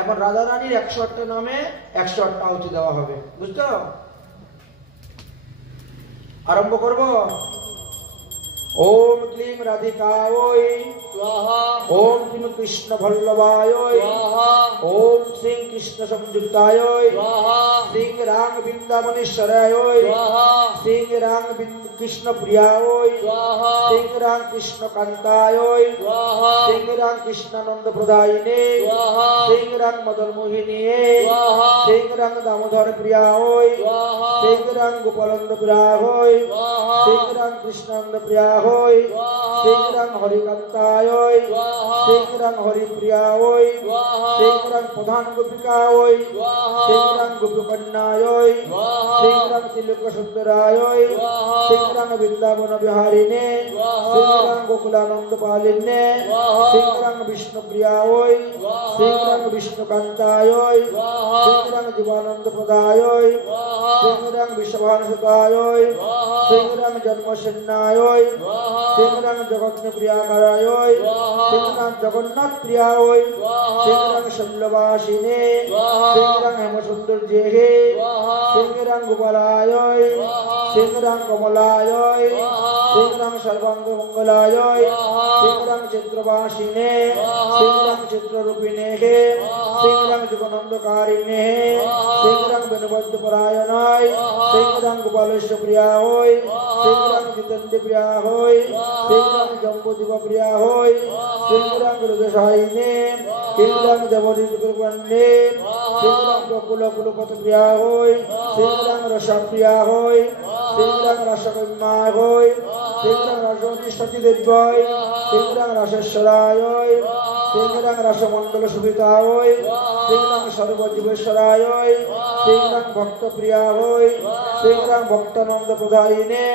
এখন রাধা রানীর 108টা নামে 108টা আহুতি দেওয়া হবে, বুঝছো? আরম্ভ করব। ওম ক্লিং রাধিকায় স্বাহা, ওম ক্লিং কৃষ্ণ বল্লভায় স্বাহা, ওম শ্রী কৃষ্ণ সংযুক্তায় স্বাহা, শ্রী রাং বৃন্দাবনেশ্বরায় স্বাহা, শ্রী রাং কৃষ্ণ প্রিয়ায় স্বাহা, শ্রী রাং কৃষ্ণ কান্তায় স্বাহা, শ্রী রাং কৃষ্ণানন্দ প্রদায়িনে স্বাহা, শ্রী রাং মদন মোহিনীয়ে স্বাহা, শ্রী রাং দামোদর প্রিয়ায় স্বাহা, শ্রী রাং গোপালন্দ প্রিয়ায় স্বাহা, শ্রী রাং কৃষ্ণানন্দ প্রিয়ায় শ্রী রাং হরিকান্তায় শ্রী রাং হরিপ্রিয়ায় শ্রী রাং প্রধান গোপিকায় শ্রী রাং গোপীকন্যায় শ্রী রাং তিলক সুন্দরায় শ্রী রাং বৃন্দাবন বিহারিণে শ্রী রাং গোকুলানন্দ পালিনে শ্রী রাং বিষ্ণুপ্রিয়ায় শ্রী রাং বিষ্ণুকান্তায় শ্রী রাং জীবানন্দ প্রদায় শ্রী রাং বিশ্বভানুসুতায় শ্রী রাং জন্মসেন্নায় শ্রী রাং জগন্নাথ প্রিয়াকারায় শ্রী রাং জগন্নাথ প্রিয়ায় শ্রী রাং শৈলবাসিনে শ্রী রাং হেমসুন্দর জেহে শ্রী রাং গোপালায় শ্রী রাং কমলায় শ্রী রাং সর্বাঙ্গ মঙ্গলায় শ্রী রাং চিত্রবাসিনে শ্রী রাং চিত্ররূপিণে শ্রী রাং যুগনন্দকারিণে শ্রী রাং বেণুবদ্ধ পরায়ণায় শ্রী রাং গোপালেশ প্রিয়ায় শ্রী রাং জিতেন্দ্র প্রিয়ায় শ্রী রাং জম্বুদীপ প্রিয়ায় শ্রী রাং হৃদয়সায়িনে শ্রী রাং দেবরীকৃপণ্যে শ্রী রাং বকুল কুলপত প্রিয়ায় শ্রী রাং রসপ্রিয়ায় শ্রী রাং রসকন্যায় শ্রী রাং রসমতিষ্ঠতি দেব্যয় শ্রী রাং রসেশ্বরায় শ্রী রাং রসমণ্ডল সুবিতায় শ্রী রাং সর্বজীবেশ্বরায় শ্রী রাং ভক্তপ্রিয়ায় শ্রী রাং ভক্তানন্দ প্রদায়িনে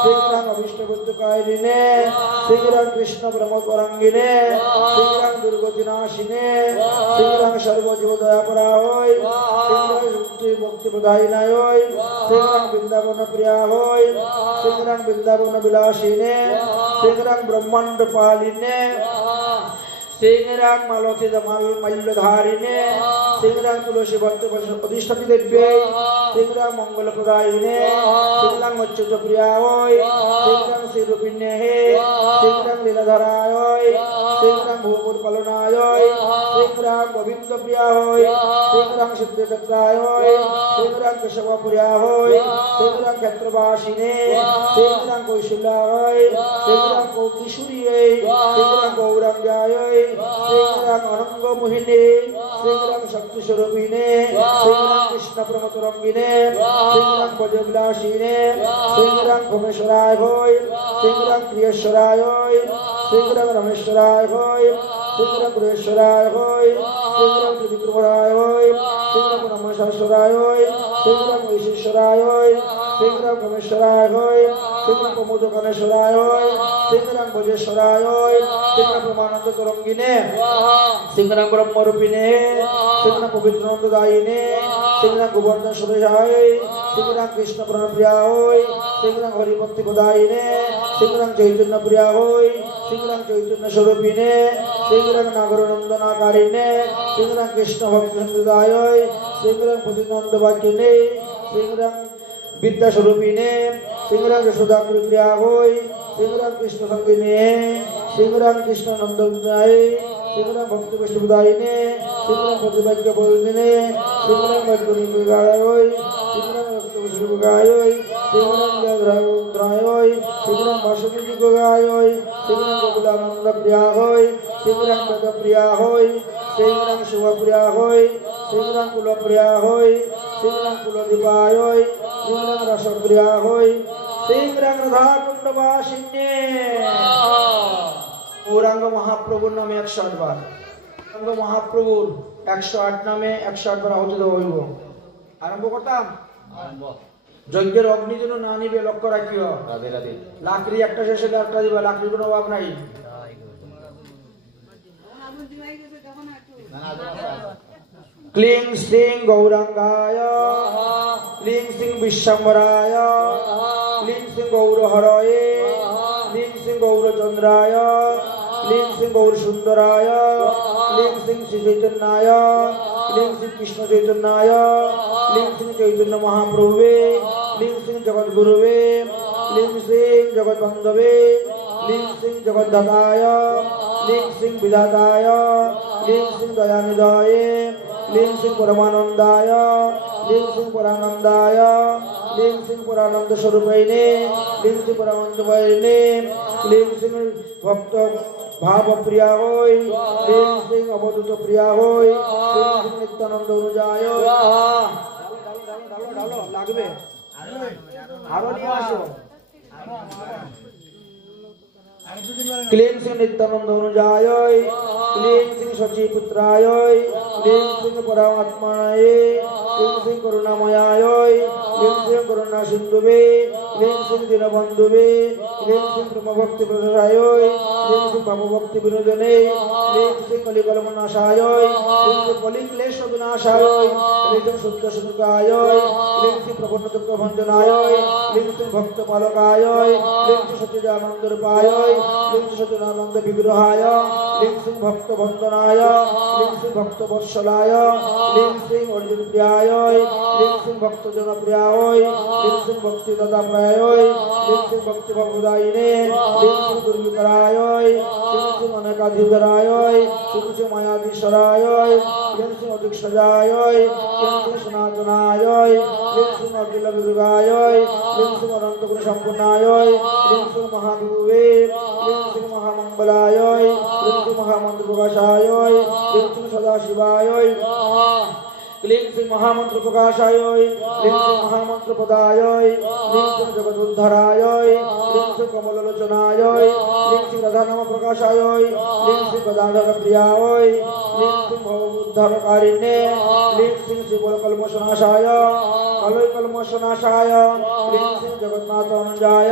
শ্রী রাং অভীষ্টবুদ্ধকারিণে শ্রী রাং কৃষ্ণ ব্রহ্মপরাঙ্গিনে শ্রী রাং দুর্গতিনাশিনে শ্রী রাং সর্বজীবদয়াপরায় শ্রী রাং মুক্তি মুক্তি প্রদায়িনায় শ্রী রাং বৃন্দাবন প্রিয়ায় শ্রী রাং বৃন্দাবন বিলাসিনে শ্রী রাং ব্রহ্মাণ্ড পালিনে শ্রী রাং মালতী মাল্যধারিণে শ্রী রাং তুলসী ভক্ত প্রতিষ্ঠাতি দেব্যে শ্রী রাং মঙ্গল প্রদায়িনে শ্রী রাং অচ্যুত প্রিয়ায় শ্রী রাং শ্রীরূপিণে শ্রী রাং লীলাধরায় শ্রী রাং ভূপুর পালনায় শ্রী রাং গোবিন্দ প্রিয়ায় শ্রী রাং সিদ্ধক্ষেত্রায় শ্রী রাং কেশব প্রিয়ায় শ্রী রাং ক্ষেত্রবাসিনে শ্রী রাং কৌশল্যায় শ্রী রাং কিশোরীয়ে শ্রী রাং গৌরাঙ্গায় শ্রী রাং অনঙ্গ মোহিনী শ্রী রাং শক্তি স্বরূপিণে শ্রী রাং কৃষ্ণ প্রমতরঙ্গিনে শ্রী রাং ব্রজবিলাসিনে শ্রী রাং ভোমেশ্বরায় শ্রী রাং প্রিয়েশ্বরায় শ্রী রাং রমেশ্বরায় শ্রী রাং গুরেশ্বরায় শ্রী রাং ত্রিবিক্রমরায় শ্রী রাং নমঃশ্বরায় শ্রী রাং ঐশ্বরায় শ্রী রাং ভোমেশ্বরায় শ্রী রাং প্রমোদকানেশ্বরায় শ্রী রাং ভোজেশ্বরায় শ্রী রাং ব্রহ্মানন্দ তরঙ্গিনে শ্রী রাং ব্রহ্মরূপিণে শ্রী রাং পবিত্রানন্দদায়িনে শ্রী রাং গোবর্ধন সুরেশায় শ্রী রাং কৃষ্ণ প্রাণপ্রিয়ায় শ্রী রাং হরিভক্তি প্রদায়িনে শ্রী রাং চৈতন্য প্রিয়ায় শ্রী রাং চৈতন্য স্বরূপিণে শ্রী রাং নাগরনন্দনাকারিণে শ্রী রাং কৃষ্ণ ভক্তি সন্দদায় শ্রী রাং প্রতিনন্দ বাক্যিনে শ্রী রাং বিদ্যাস্বরূপিণে শ্রী রাং যশোদাকৃ প্রিয়ায় শ্রী রাং কৃষ্ণ সঙ্গিনে শ্রী রাং কৃষ্ণ নন্দনায় শ্রী রাং ভক্তি বৈষ্ণবদায়িনে শ্রী রাং প্রতিভাগ্য বন্দিনে শ্রী রাং ভক্তনিগায় শ্রী রাং ভক্তি বৈষ্ণবগায় শ্রী রাং জয়দ্রায় শ্রী রাং বাসুদেবগায় শ্রী রাং গোকুলানন্দ প্রিয়ায় শ্রী রাং বেদপ্রিয়ায় শ্রী রাং শুভপ্রিয়ায় শ্রী রাং কুলপ্রিয়ায় শ্রী রাং কুলদীপায় শ্রী রাং রসপ্রিয়ায় শ্রী রাং রাধাকুণ্ডবাসিন্যে। গৌরাঙ্গ মহাপ্রভুর নামে 108 বার, গৌরাঙ্গ মহাপ্রভুর 108 নামে 108 বার আহুতি দেওয়া হইব। আরম্ভ করতাম। যজ্ঞের অগ্নি যেন না নিবে লক্ষ্য রাখিও। লাকড়ি একটা শেষ হলে একটা দিবা, লাকড়ির কোনো অভাব নাই। ক্লিং শ্রীং গৌরাঙ্গায় ক্লিং শ্রীং বিশ্বম্বরায় ক্লিং শ্রীং গৌরহরয়ে ক্লিং শ্রীং গৌরচন্দ্রায় क्लीं सिंह गौर सुंदराय क्लीं सिंह श्री चैतन्याय क्लीं सिंह कृष्ण चैतन्याय क्लीं सिंह चैतन्य महाप्रभुवे क्लीं सिंह जगत गुरुवे क्लीं सिंह जगत बंधवे क्लीं सिंह जगद्धाताय क्लीं सिंह विधाताय क्लीं सिंह दयानिधाय क्लीं सिंह परमानंदाय क्लीं सिंह परानंदाय क्लीं सिंह परानंद स्वरूपिणे क्लीं सिंह परमानंदमयिने क्लीं सिंह भक्त भाव प्रिया होय क्लीं सिंह अवधूत प्रिया होय क्लीं सिंह नित्यानंद अनुजाय डालो लागबे आरो নিয়ে আসো क्लीं सिंह नित्यानंद अनुजाय क्लीं सिंह शचीपुत्राय क्लीं सिंह परमात्माय क्लीं सिंह करुणामयाय क्लीं सिंह करुणा सिंधुवे क्लीं सिंह दीनबंधुवे क्लीं सिंह ब्रह्मभक्ति प्रसाय क्लीं सिंह भवभक्ति विनोदने क्लीं सिंह कलिकलमनाशाय क्लीं सिंह कलिक्लेश विनाशाय क्लीं सिंह शुद्ध सुखाय क्लीं सिंह प्रपन्न दुख भंजनाय क्लीं सिंह भक्त पालकाय क्लीं सिंह सच्चिदानंद रूपाय क्लीं सिंह सच्चिदानंद विग्रहाय क्लीं सिंह भक्त वंदनाय क्लीं सिंह भक्त वत्सलाय क्लीं सिंह अर्जुन प्रियाय क्लीं सिंह भक्त जन प्रियाय क्लीं सिंह भक्ति दाता प्राय क्लीं सिंह भक्ति भवदायिने क्लीं सिंह दुर्विकराय क्लीं सिंह अनेकाधिधराय क्लीं सिंह मायाधीश्वराय क्लीं सिंह अधिक्षजाय क्लीं सिंह सनातनाय क्लीं सिंह अखिल विग्रहाय क्लीं सिंह अनंत गुण संपन्नाय क्लीं सिंह महाविभुवे क्लीं सिंह महामंगलाय क्लीं सिंह महामंत्र प्रकाशाय क्लीं सिंह सदाशिवाय क्लीं सिंह महामंत्र प्रकाशाय क्लीं सिंह महामंत्र पदाय क्लीं सिंह जगदुद्धाराय क्लीं सिंह कमललोचनाय क्लीं सिंह राधा नाम प्रकाशाय क्लीं सिंह गदाधर प्रियाय क्लीं सिंह भवोद्धारकारिणे क्लीं सिंह शिवकल्मषनाशाय कलयकल्मषनाशाय क्लीं सिंह जगन्नाथ अनुजाय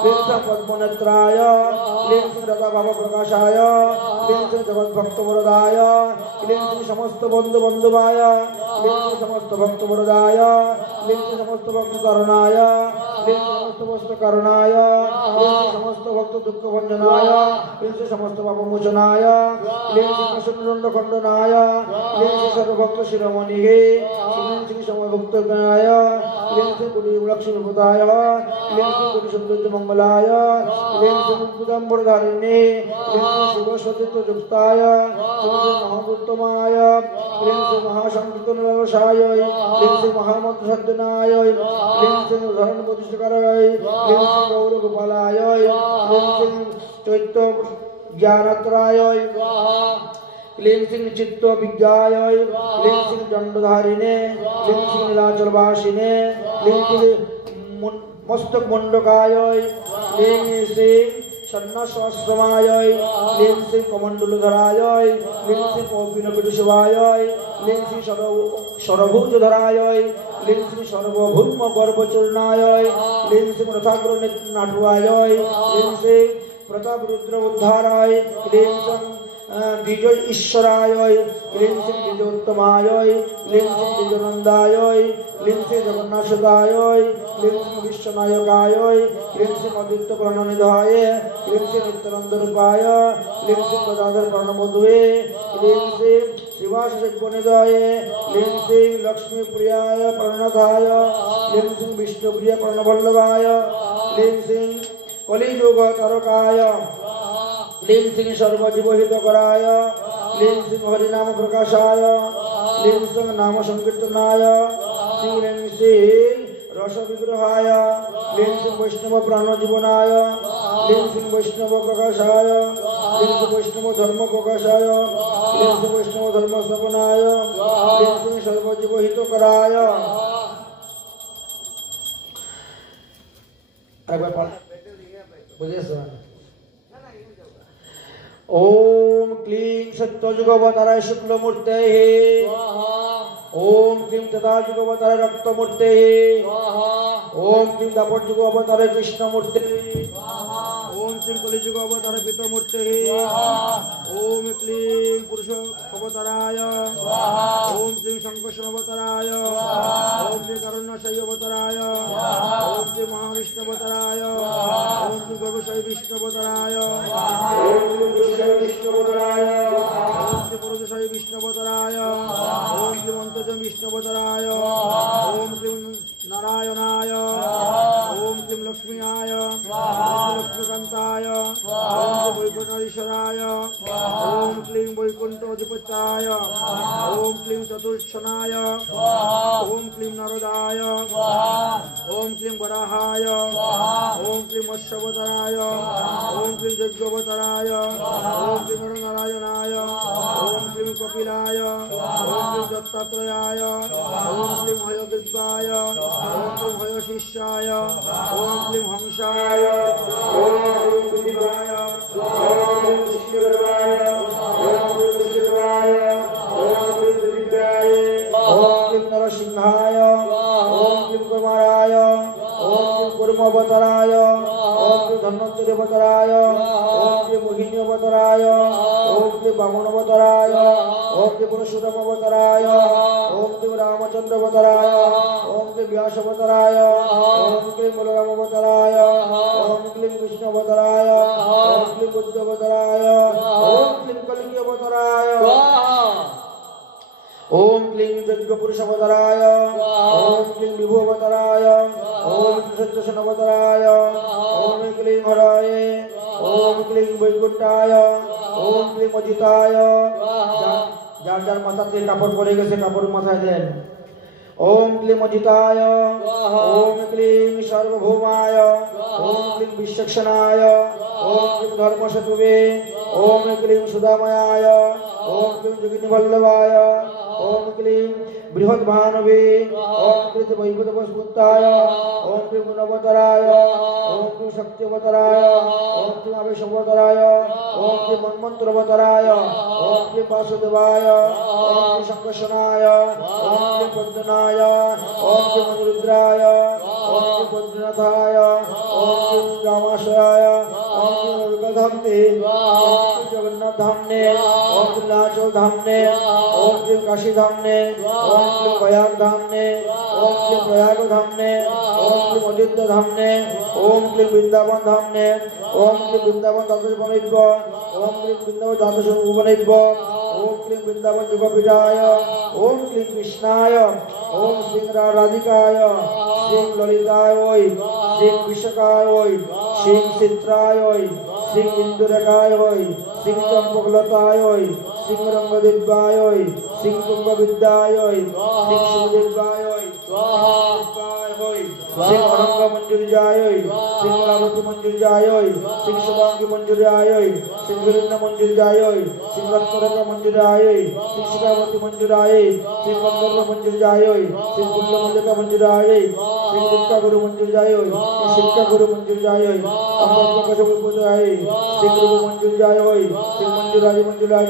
क्लीं सिंह पद्मनेत्राय क्लीं सिंह राधा भाव प्रकाशाय क्लीं सिंह जगद्भक्त वरदाय क्लीं सिंह समस्त बंधु बंधुवाय क्लीं सिंह समस्त भक्त वरदाय क्लीं सिंह समस्त भक्त करणाय क्लीं सिंह समस्त भक्त करणाय क्लीं सिंह समस्त भक्त दुख भंजनाय क्लीं सिंह समस्त पाप मोचनाय क्लीं सिंह सुंदर खंडनाय क्लीं सिंह सर्वभक्त शिरोमणिगे क्लीं सिंह समभक्त गणाय क्लीं सिंह गुरु लक्ष्मी पदाय क्लीं सिंह गुरु सौंदर्य मंगलाय क्लीं सिंह पुदंबरधारिणे क्लीं सिंह शिव सतीत्व युक्ताय क्लीं सिंह महाभूतमाय क्लीं सिंह महासंकीर्तन ललसाय क्लीं सिंह महामंत्र सद्दनाय क्लीं सिंह धरण प्रतिष्ठकाराय क्लीं सिंह गौर गोपालाय क्लीं सिंह चैत्य ज्ञानत्राय क्लीं सिंह चित्त विज्ञाय क्लीं सिंह दंडधारिणे क्लीं सिंह नीलाचलवासिने क्लीं सिंह मस्तक मंडकाय क्लीं सिंह सन्नासहस्रमाय क्लीं सिंह कमंडलधराय क्लीं सिंह कौपिनकुटुशवाय क्लीं सिंह शरभुजधराय क्लीं सिंह सर्वभौम गर्भचूर्णाय क्लीं सिंह रथाग्र नाटुवाय क्लीं सिंह प्रताप रुद्र उद्धाराय क्लीं सिंह विजय ईश्वराय क्लीं सिंह विजयोत्तमाय क्लीं सिंह विजयनंदाय क्लीं सिंह जगन्नाथाय क्लीं सिंह विश्वनायकाय क्लीं सिंह अद्वैत प्रणनिधाय क्लीं सिंह नित्यानंद रूपाय क्लीं सिंह गदाधर प्रणमधुवे क्लीं सिंह श्रीवास जगनिधाय क्लीं सिंह लक्ष्मी प्रियाय प्रणनाथाय क्लीं सिंह विष्णुप्रिय प्रणवल्लभाय क्लीं सिंह कलियुग तारकाय क्लीं सिंह सर्वजीवहितकराय क्लीं सिंह हरिनाम प्रकाशाय क्लीं सिंह नाम संकीर्तनाय क्लीं सिंह रस विग्रहाय क्लीं सिंह वैष्णव प्राणजीवनाय क्लीं सिंह वैष्णव प्रकाशाय क्लीं सिंह वैष्णव धर्म प्रकाशाय क्लीं सिंह वैष्णव धर्म स्थापनाय क्लीं सिंह सर्वजीवहितकराय ओम क्लीं सत्यजुगवताराय शुक्लमूर्तये ओम क्लीं तथाजुगवताराय रक्तमूर्तये ओम क्लीं दापरजुगवताराय कृष्णमूर्तये ओम क्लीं कलिजुगवताराय पीतमूर्तये ओम क्लीं पुरुषोत्तमवताराय ओम ओम श्री शंकरशनावताराय ओम श्री करुणाशय्यावताराय ओम श्री महाविष्णुवताराय ओम श्री गरुशय विष्णुवताराय ओम श्री गुरुशय विष्णुवताराय ओम श्री पुरुषय विष्णुवताराय ओम श्री मंत्रज विष्णुवताराय ओम श्री नारायणाय ओम श्री लक्ष्मीयाय ओम श्री लक्ष्मीकांताय ओम श्री वैकुंठेश्वराय ओम क्लीं वैकुंठोधिपत्याय ओम क्लीं चतुर्षणाय ओम क्लीं नरदाय ओम क्लीं वराहाय ओम क्लीं मत्स्यावताराय ओम क्लीं यज्ञावताराय ओम क्लीं नरनारायणाय ओम क्लीं कपिलाय ओम क्लीं दत्तात्रेयाय ओम क्लीं हयग्रीवाय ओम क्लीं हयशिष्याय ओम क्लीं हंसाय ओम क्लीं दिवाय ओम क्लीं कृष्णगर्भाय ओम क्लीं कृष्णगर्भाय ओम क्लीं दिव्याय ओम क्लीं नरसिंहाय ओम क्लीं कुमाराय ओम क्लीं कुर्मावताराय ओम क्लीं धन्वन्तरीवताराय ओम क्लीं मोहिनीवताराय ओम क्लीं वामनावताराय ओम क्लीं परशुरामावताराय ओम क्लीं रामचन्द्रावताराय ओम क्लीं व्यासावताराय ओम क्लीं बलरामावताराय ओम क्लीं कृष्णावताराय ओम क्लीं बुद्धावताराय ओम क्लीं कल्किअवताराय ओम क्लीं यज्ञपुरुषावताराय ओम क्लीं विभुवताराय ओम क्लीं सत्यसेनावताराय ओम क्लीं हराय ओम क्लीं वैकुंठाय ओम क्लीं अजिताय जार जार माथाते कापड़ पड़े गेছে কাপড় মাথায় দেন ओम क्लीं अजिताय ओम क्लीं सार्वभौमाय ओम क्लीं विश्वक्षणाय ओम क्लीं धर्मसेतुवे ओम क्लीं सुधामयाय ओम क्लीं जोगिनीवल्लभाय ओम क्लीं बृहद्भानवे ओम क्लीं वैकुंठपुत्राय ओम क्लीं गुणावताराय ओम क्लीं शक्तिवताराय ओम क्लीं आवेशावताराय ओम क्लीं मन्मन्त्रवताराय ओम क्लीं वासुदेवाय ओम क्लीं शंकर्षणाय ओम क्लीं पद्मनाय ओम क्लीं मनुरुद्राय ओम क्लीं बद्रीनाथाय ओम क्लीं रामाशयाय ओम क्लीं दुर्गाधाम्ने ओम क्लीं जगन्नाथधाम्ने ओम क्लीं नीलाचल धाम्ने ओम क्लीं काशीधाम्ने ओम क्लीं प्रयागधाम्ने ओम क्लीं प्रयागधाम्ने ओम क्लीं अयोध्याधाम्ने ओम क्लीं वृंदावन धाम्ने ओम क्लीं वृंदावन द्वादशवनेभ्य ओम क्लीं वृंदावन द्वादशभुवनेभ्य ओम क्लीं वृंदावन युगपीठाय ओम क्लीं कृष्णाय ओम श्री राधिकाय श्री ललिताय श्री विशाखाय श्री चित्राय श्री इंदुरेखाय श्री चंपकलताय श्री रंगदेव्याय श्री तुंगविद्याय श्री शिवदेव्याय श्री अरंग मंजुर्याय श्री कलावती मंजुर्याय श्री शुभांगी मंजुर्याय श्री वीरेन्द्र मंजुर्याय श्री रत्नरत्न मंजुर्याय श्री शिखावती मंजुराय श्री गंधर्व मंजुर्याय श्री कुंडमल्लिका मंजुराय श्री शिक्षा गुरु मंजुर्याय श्री शिक्षा गुरु मंजुर्याय अम्बकश पूजाय श्री गुरु मंजुर्याय श्री मंजुराय मंजुराय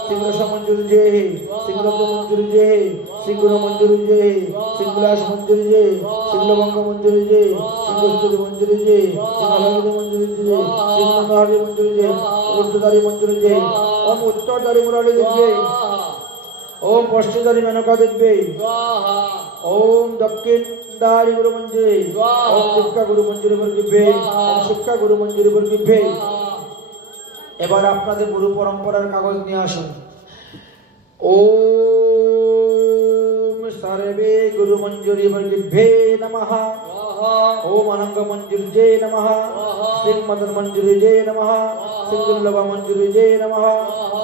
श्री रस मंजुर्जय श्री रत्न मंजुर्जय श्री गुरु मंजुर्जय श्री विलास मंजुर्जय श्री लवंग मंजुर्जय श्री कस्तूरी मंजुर्जय श्री हलदी मंजुर्जय श्री मनोहरी मंजुर्जय उत्तरधारी मंजुर्जय ओम उत्तरधारी मुरारी दिव्ये ओम पश्चिमधारी मेनका दिव्ये ओम दक्षिणधारी गुरु मंजुरे ओम शिक्षा गुरु मंजुरी बर दिव्ये ओम शिक्षा गुरु मंजुरी बर दिव्ये এবার আপনাদের গুরু পরম্পরার কাগজ নিয়ে আসুন ओम सर्वे गुरु मंजुरी वर्गिभ्ये नमः ओम अनंग मंजुर्ये नमः सिंह मदन मंजुर्ये नमः सिंह दुर्लभ मंजुर्ये नमः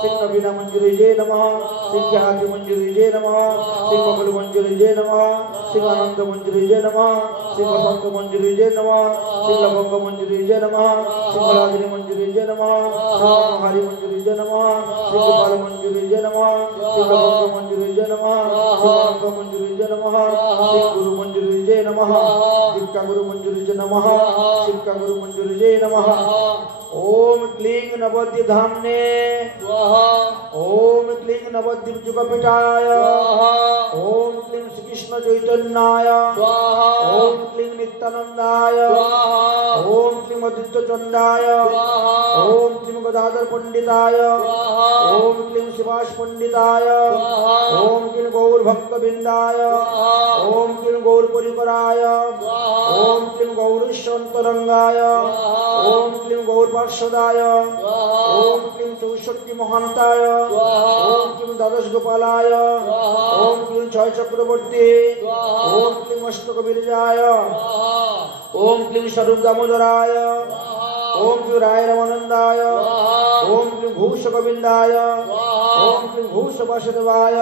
सिंह नवीना मंजुर्ये नमः सिंह ख्याति मंजुर्ये नमः सिंह बबल मंजुर्ये नमः सिंह आनंद मंजुर्ये नमः सिंह वसंत मंजुर्ये नमः सिंह लवंग मंजुर्ये नमः सिंह राजनी मंजुर्ये नमः सिंह हरि मंजुर्ये नमः सिंह बाल मंजुर्ये नमः सिंह लवंग मंजुर्ये नमः सिंह रंग मंजुर्ये नमः सिंह गुरु मंजुर्ये नमः शिक्षा गुरु मंजुर्ये नमः शिक्षा गुरु मंजुर्ये नमः ओम क्लीं नवद्वीप धाम्ने ओम क्लीं नवद्वीप जुगपीठाय ओम क्लीं श्री कृष्ण चैतन्याय ओम क्लीं नित्यानंदाय ओम क्लीं अद्वैत चंडाय ओम क्लीं गदाधर पंडिताय ओम क्लीं शिवास पंडिताय ओम क्लीं गौर गौरभक्तवृन्दाय ओम क्लीं गौरपरिकराय ओम क्लीं गौरीशान्तरंगाय ओम क्लीं गौरपार्षदाय ओम क्लीं 64 महान्ताय ओम क्लीं द्वादश गोपालाय ओम क्लीं छय चक्रवर्ती ओम क्लीं अष्टकविरजाय ओम क्लीं स्वरूप दामोदराय ओम क्लीं राय रामानंदाय ओम क्लीं भूष गोविंदाय ओम क्लीं भूष वासुदेवाय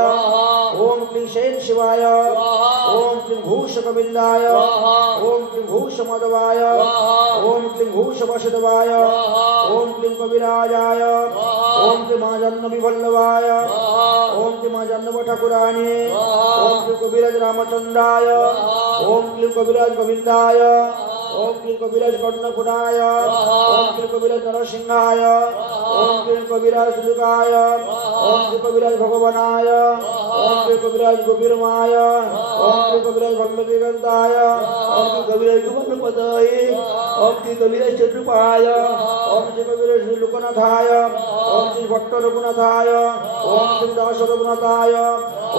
ओम क्लीं शैल शिवाय ओम क्लीं भूष गोविंदाय ओम क्लीं भूष माधवाय ओम क्लीं भूष वासुदेवाय ओम क्लीं कविराजाय ओम क्लीं मां जाह्नवी वल्लभाय ओम क्लीं मां जाह्नवी ठाकुराणी ओम क्लीं कविराज रामचंद्राय ओम क्लीं कविराज गोविंदाय ओम क्लीं कविराज कर्णपुराय ओम क्लीं कविराज नरसिंहाय ओम क्लीं कविराज लुकाय ओम क्लीं कविराज भगवानाय ओम क्लीं कविराज गोपीरमाय ओम क्लीं कविराज भक्तविगंताय ओम क्लीं कविराज गोपीपदाय ओम क्लीं कविराज चतुर्पाय ओम क्लीं कविराज लोकनाथाय ओम क्लीं भट्ट रघुनाथाय ओम क्लीं दास रघुनाथाय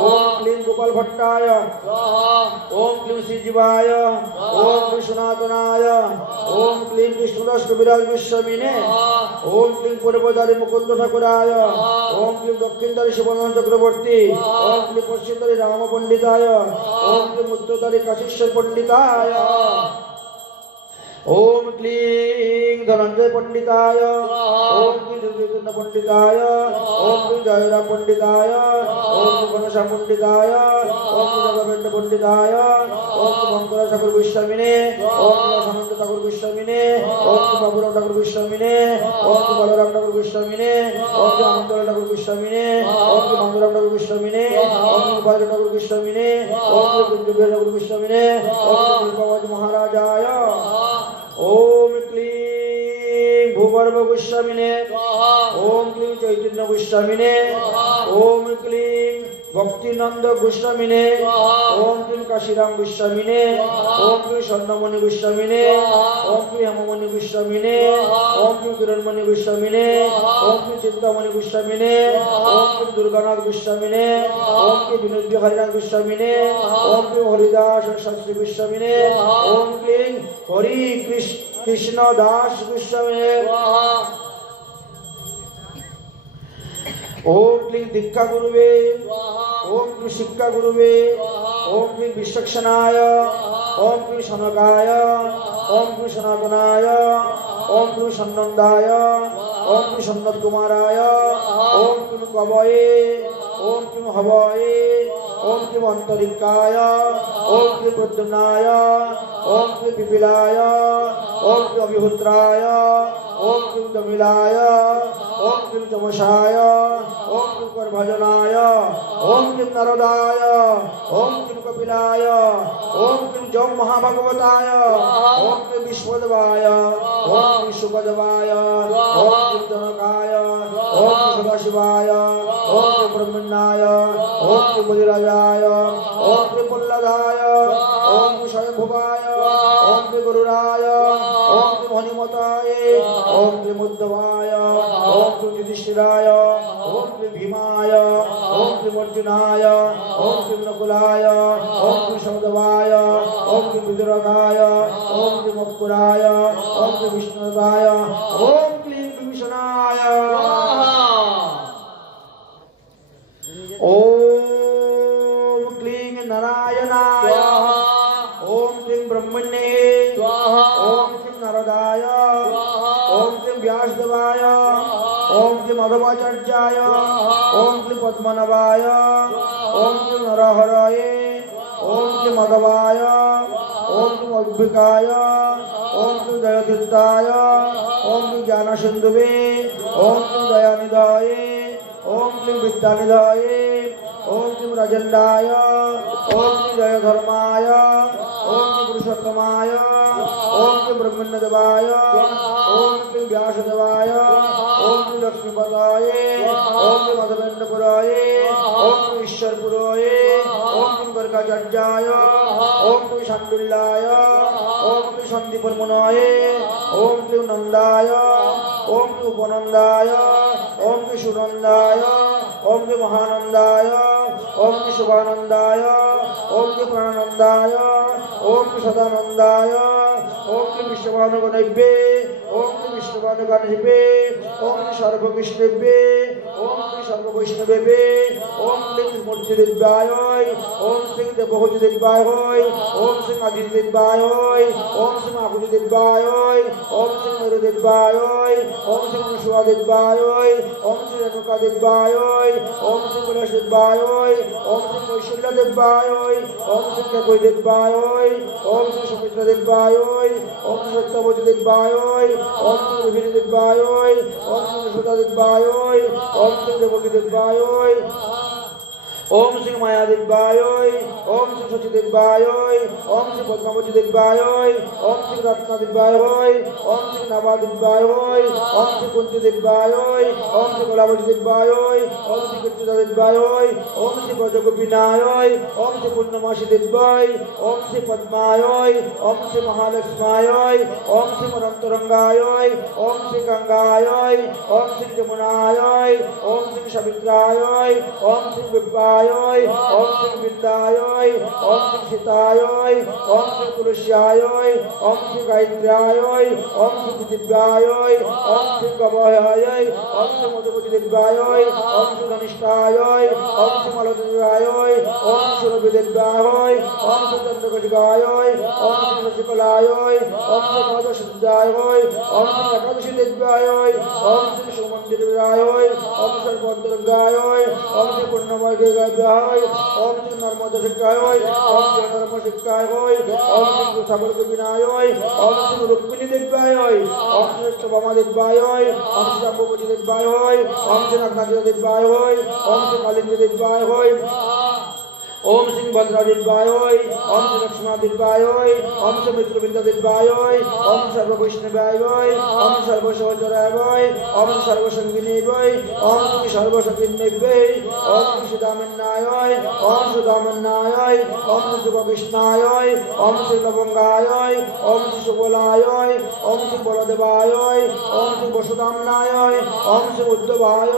ओम क्लीं गोपाल भट्टाय ओम क्लीं श्रीजीवाय ओम क्लीं सनातनाय ओम क्लीं कृष्णदास कविराज गोस्वामिने ओम क्लीं पूर्वधारी मुकुंद ठाकुराय ओम क्लीं दक्षिणधारी शिवानंद चक्रवर्ती ओम क्लीं पश्चिमधारी राम पंडिताय ओम क्लीं उत्तरधारी काशीश्वर पंडिताय ओम क्लीं धनंजय पंडिताय ओम क्लीं दुर्योधन पंडिताय ओम क्लीं जयराम पंडिताय ओम क्लीं घनश्याम पंडिताय ओम क्लीं जगवेंद्र पंडिताय ओम क्लीं मंगला ठाकुर गोस्वामिने ओम क्लीं सनंद ठाकुर गोस्वामिने ओम क्लीं बाबूराम ठाकुर गोस्वामिने ओम क्लीं बलराम ठाकुर गोस्वामिने ओम क्लीं आनंदलाल ठाकुर गोस्वामिने ओम क्लीं मंगलाम ठाकुर गोस्वामिने ओम क्लीं बाजा ठाकुर गोस्वामिने ओम क्लीं कुंजबीर ठाकुर गोस्वामिने ओम क्लीं कृपावती महाराजाय ओम क्लीं भूगर्भ गोस्वामिने ओम क्लीं चैतन्य गोस्वामिने ओम क्लीं भक्तिनंद गोस्वामिने ओम क्लीं काशीराम गोस्वामिने ओम क्लीं स्वर्णमणि गोस्वामिने ओम क्लीं हेममणि गोस्वामिने ओम क्लीं किरणमणि गोस्वामिने ओम क्लीं चिंतामणि गोस्वामिने ओम क्लीं दुर्गानाथ गोस्वामिने ओम क्लीं विनोद बिहारीनाथ गोस्वामिने ओम क्लीं हरिदास शास्त्री गोस्वामिने ओम क्लीं हरि कृष्ण दास गोस्वामिने ओम क्लीं दीक्षा गुरुवे ओम क्लीं शिक्षा गुरुवे ओम क्लीं विचक्षणाय ओम क्लीं शनकाय ओम क्लीं सनातनाय ओम क्लीं सन्नंदाय ओम क्लीं सन्नत कुमाराय ओम क्लीं कवये ओम क्लीं हवये ओम क्लीं अंतरिकाय ओम क्लीं प्रद्युम्नाय ओम क्लीं पिपीलाय ओम क्लीं अभिहुत्राय ओम क्लीं दमिलाय ओम क्लीं तमसाय ओम क्लीं करभजनाय ओम क्लीं नारदाय ओम क्लीं कपिलाय ओम क्लीं जम महाभगवताय ओम क्लीं विश्वदेवाय ओम क्लीं सुखदेवाय ओम क्लीं जनकाय ओम क्लीं सदाशिवाय ओम क्लीं ब्रह्मण्याय ओम क्लीं बलिराजाय ओम क्लीं प्रह्लादाय ओम क्लीं स्वयंभुवाय ओम क्लीं गरुडाय ओम क्लीं हनुमताय ओम क्लीं उद्धवाय ओम क्लीं युधिष्ठिराय ओम क्लीं भीमाय ओम क्लीं अर्जुनाय ओम क्लीं नकुलाय ओम क्लीं सहदेवाय ओम क्लीं विदुरथाय ओम क्लीं मक्कुराय ओम क्लीं विष्णुदाय ओम क्लीं विभीषणाय ओम क्लीं नारायणाय ओम क्लीं ब्रह्मण्ये ओम क्लीं नारदाय ओम क्लीं व्यासदेवाय ओम क्लीं माधवाचार्याय ओम क्लीं पद्मनाभाय ओम क्लीं नरहरये ओम क्लीं माधवाय ओम क्लीं अद्भुताय ओम क्लीं दयातीर्थाय ओम क्लीं ज्ञानसिन्धुवे ओम क्लीं दयानिधाये ओम क्लीं विद्यानिधाये ओम क्लीं राजेन्द्राय ओम क्लीं जयधर्माय ओम क्लीं पुरुषोत्तमाय ओम क्लीं ब्रह्मण्यदेवाय ओम क्लीं व्यासदेवाय ओम क्लीं लक्ष्मीपदाय ओम क्लीं माधवेन्द्रपुराय ओम क्लीं ईश्वरपुराय ओम क्लीं गर्गाचार्याय ओम क्लीं शांडिल्याय ओम क्लीं सन्दीपमुनाय ओम क्लीं नंदाय ओम क्लीं उपनंदाय ओम क्लीं सुनंदाय ओम क्लीं महानंदाय ओम शुभानंदाय ओम प्राणानंदाय ओम सदानंदाय ओम विश्वभानुगणेभ्ये ओम विश्वभानुगणेभ्ये ओम सर्वविष्णुभ्ये ओम सर्ववैष्णवेभ्ये ओम मूर्तिदेव्याय ओम श्री देवहूतिदेव्याय ओम श्री आदिदेव्याय ओम श्री आहुतिदेव्याय ओम श्री मेरुदेव्याय ओम श्री विश्वदेव्याय ओम श्री रेणुकादेव्याय ओम श्री कैलासदेव्याय ओम श्री कौशल्यदेव्याय ओम श्री कैकेयीदेव्याय ओम श्री सुमित्रादेव्याय ओम श्री सत्यवतीदेव्याय ओम श्री रोहिणीदेव्याय ओम श्री यशोदादेव्याय ओम श्री देवकीदेव्याय ओम श्री मायादेव्याय ओम श्री शचीदेव्याय ओम श्री पद्मावतीदेव्याय ओम श्री रत्नादेव्याय ओम श्री नवादेव्याय ओम श्री कुंतीदेव्याय ओम श्री कलावतीदेव्याय ओम श्री कीर्तिदादेव्याय ओम श्री ब्रजगोपिनाय ओम श्री पूर्णमासीदेव्याय ओम श्री पद्माय ओम श्री महालक्ष्माय ओम श्री अनंतरंगाय ओम श्री गंगाय ओम श्री यमुनाय ओम श्री सवित्राय ओम श्री विद्याय ओम श्री विद्याय ओम श्री सीताय ओम श्री तुलस्याय ओम श्री गायत्र्याय ओम श्री दिव्याय ओम श्री गवाय ओम श्री मधुमतीदेव्याय ओम श्री धनिष्ठाय ओम श्री मालतीदेव्याय ओम श्री रविदेव्याय ओम श्री चंद्रकटिकाय ओम श्री शशिकलाय ओम श्री माधवसिद्धाय ओम श्री एकादशीदेव्याय ओम श्री सुमंदिरदेव्याय ओम श्री पद्मदेव्याय ओम श्री पूर्णमय ओम श्री नर्मदा शिखाय ओम श्री नर्मदा शिखाय ओम श्री सागरगोपिनाय ओम श्री रुक्मिणी देव्याय ओम श्री सत्यभामा देव्याय ओम श्री अम्बुवती देव्याय ओम श्री नागनाथ देव्याय ओम श्री कालिंदी देव्याय ओम श्री भद्रादेव्याय ओम श्री लक्ष्मणादेव्याय ओम श्री मित्रविंदादेव्याय ओम सर्ववैष्णवाय ओम सर्वसहचराय ओम सर्वसंगिनीभ्यै ओम श्री सर्वसखिन्नेभ्यै ओम श्री सुदामन्नाय ओम सुदामन्नाय ओम श्री शुभकृष्णाय ओम श्री लवंगाय ओम श्री सुबलाय ओम श्री बलदेवाय ओम श्री वसुदामनाय ओम श्री उद्धवाय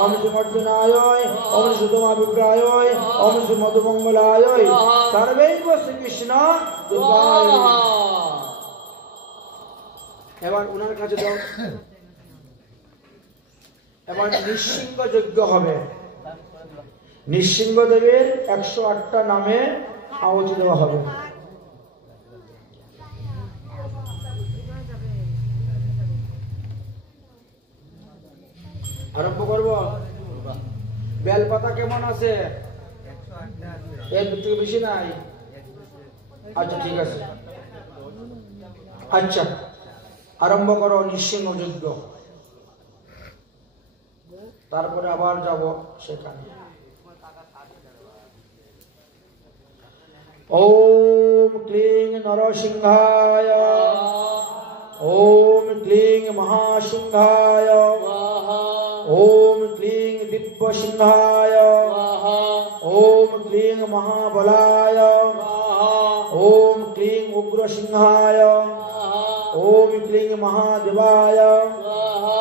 ओम श्री अर्जुनाय ओम श्री सुधमाभिप्राय ओम श्री मंगलाय सर्वैव श्रीकृष्ण এবার ওনার কাছে দাও এবার নিঃসিংহ যজ্ঞ হবে নিঃসিংহ দেবের 108টা নামে আহুতি দেওয়া হবে আরম্ভ করব বেলপাতা কেমন আছে এর থেকে বেশি নাই আচ্ছা ঠিক আছে আচ্ছা আরম্ভ করো নিঃসিংহ যজ্ঞ তারপরে আবার যাব সেখানে ओम क्लीं नरसिंहाय ओम क्लीं महासिंहाय ओम क्लीं दिव्यसिंहाय ओम क्लीं महाबलाय ओम क्लीं उग्रसिंहाय ओम क्लीं महादेवाय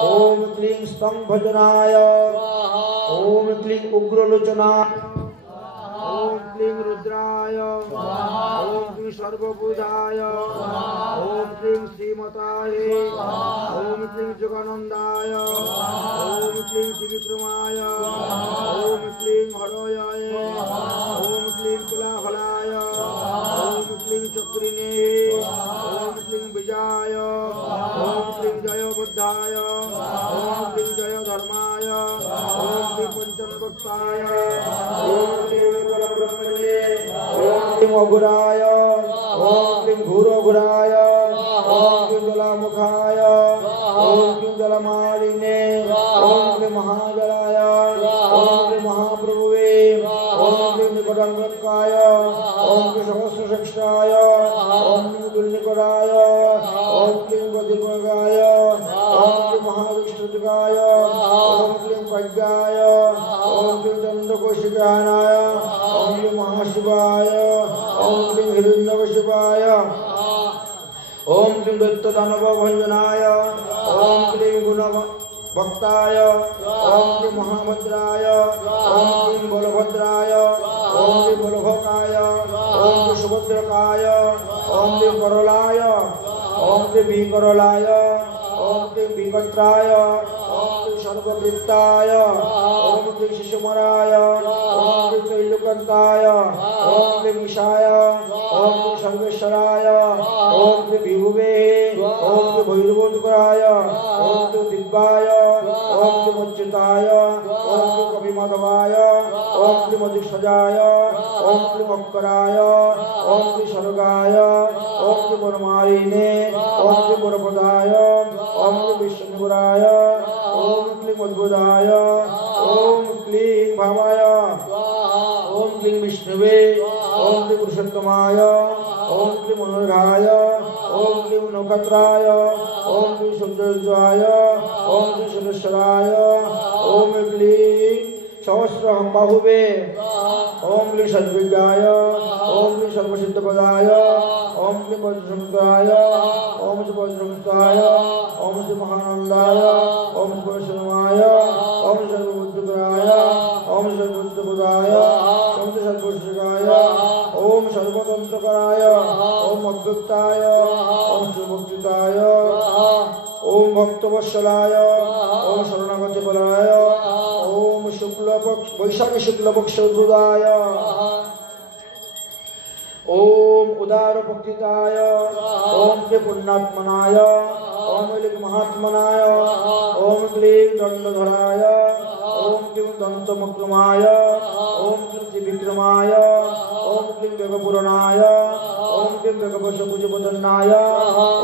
ओम क्लीं स्तंभजनाय ओम क्लीं उग्रलोचनाय ओम क्लीं रुद्राय ओम क्लीं सर्वभूताय ओम क्लीं श्रीमताय ओम क्लीं जगानंदाय ओम क्लीं त्रिविक्रमाय ओम क्लीं हरयाय ओम क्लीं कुलाहलाय ओम क्लीं चक्रिणे ओम क्लीं विजयाय ओम क्लीं जयबुद्धाय ओम क्लीं जय धर्माय ओम क्लीं पंचमभक्ताय ओम क्लीं ओम क्लीं अघुराय ओम क्लीं घोरघुराय ओम क्लीं जलामुखाय ओम क्लीं जलमालिने ओम क्लीं महाजलाय ओम क्लीं महाप्रभुवे ओम क्लीं निकटांगकाय ओम क्लीं सहस्रशिष्टाय ओम क्लीं दुर्निकटाय ओम क्लीं गतिभगाय ओम क्लीं महाविष्णुजगाय ओम क्लीं प्रज्ञाय ओम क्लीं चंद्रकोशिकानाय ओम क्लीं महाशिवाय ओम क्लीं हिरण्यकशिपाय ओम क्लीं दैत्यदानवभञ्जनाय ओम क्लीं भक्ताय ओम श्री महाभद्राय ओम श्री बलभद्राय ओम श्री बलभकाय ओम श्री सुभद्रकाय ओम श्री करलाय ओम श्री विकरलाय ओम श्री विकत्राय ओम श्री सर्ववृत्ताय ओम श्री शिशुमराय ओम श्री त्रैलोक्यंताय ओम श्री मिशाय ओम श्री सर्वेश्वराय ओम श्री विभुवे ओम श्री भैरवोद्गराय ओम श्री दिव्याय ओम श्री मच्युताय ओम श्री कविमाधवाय ओम श्री मधुसजाय ओम श्री मक्कराय ओम श्री सर्गाय ओम श्री वरमालिने ओम श्री वरपदाय ओम श्री विष्णुराय ओम क्लीं अद्भुताय ओम क्लीं भावाय ओम क्लीं विष्णुवे ओम क्लीं पुरुषोत्तमाय ओम क्लीं मनोहराय ओम क्लीं नक्षत्राय ओम क्लीं सूर्योदयाय ओम क्लीं सुरेश्वराय ओम क्लीं सहस्रहंबाहुवे ओम क्लीं सर्वज्ञाय ओम क्लीं सर्वसिद्धपदाय ओम क्लीं वज्रसंहिताय ओम श्री वज्रसंहिताय ओम श्री महानंदाय ओम श्री वैष्णवाय ओम श्री सर्वबुद्धपदाय ओम श्री सर्वबुद्धपदाय ओम श्री सर्वशिखाय ओम सर्वतंत्रकराय ओम अव्यक्ताय ओम श्रीभक्तिताय ओम भक्तवत्सलाय ओम शरणागतिपराय ओम शुक्लपक्ष वैशाखी शुक्लपक्ष उद्भुताय ओम उदार भक्तिताय ओम श्री पुण्यात्मनाय ओम क्लीं महात्मनाय ओम क्लीं दंडधराय ओम क्लीं दंतमक्रमाय ओम क्लीं त्रिविक्रमाय ओम क्लीं वेगपुरणाय ओम क्लीं वेगवशभुजपदन्नाय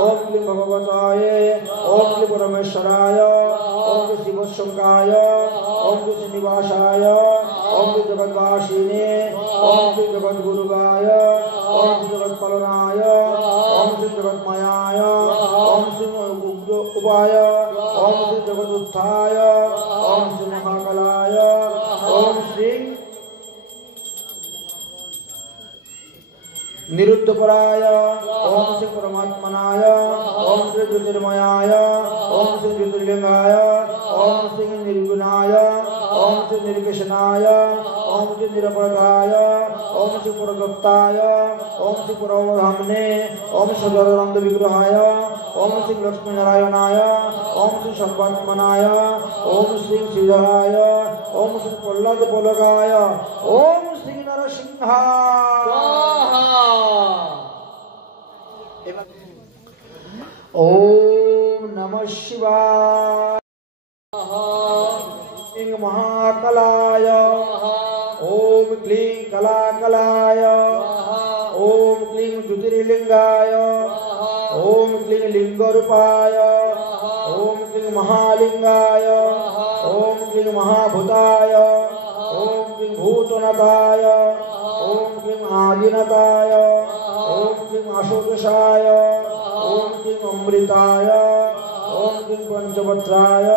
ओम क्लीं भगवताय ओम क्लीं परमेश्वराय ओम क्लीं शिवशंकाय ओम क्लीं श्रीनिवासाय ओम क्लीं जगद्वासिने ओम क्लीं जगद्गुरुगाय ओम श्री जगत्पालनाय ओम श्री जगन्मयाय ओम श्री उपाय ओम श्री जगदुत्थाय ओम श्री महाकालाय ओम श्री निरुद्धपराय ओम श्री परमात्मनाय ओम श्री ज्योतिर्मयाय ओम श्री ज्योतिर्लिंगाय ओम श्री निर्गुणाय ओम श्री निर्विशनाय ओम श्री निरपदाय ओम श्री पुरगुप्ताय ओम श्री पुरवधामने ओम सदानंद विग्रहाय ओम श्री लक्ष्मी नारायणाय ओम श्री सर्वात्मनाय ओम श्री श्रीधराय ओम श्री प्रह्लाद पोलकाय ओम श्री नरसिंहाय ओम नमः शिवाय क्लीं महाकलाय ओम क्लीं कलाकलाय ओम क्लीं ज्योतिर्लिंगाय ओम क्लीं लिंगरूपाय ओम क्लीं महालिंगाय ओम क्लीं महाभूताय ओम क्लीं भूतनाथाय ओम क्लीं आदिनाथाय ओम क्लीं आशोकशाय ओम क्लीं अमृताय ओम क्लीं पंचवक्त्राय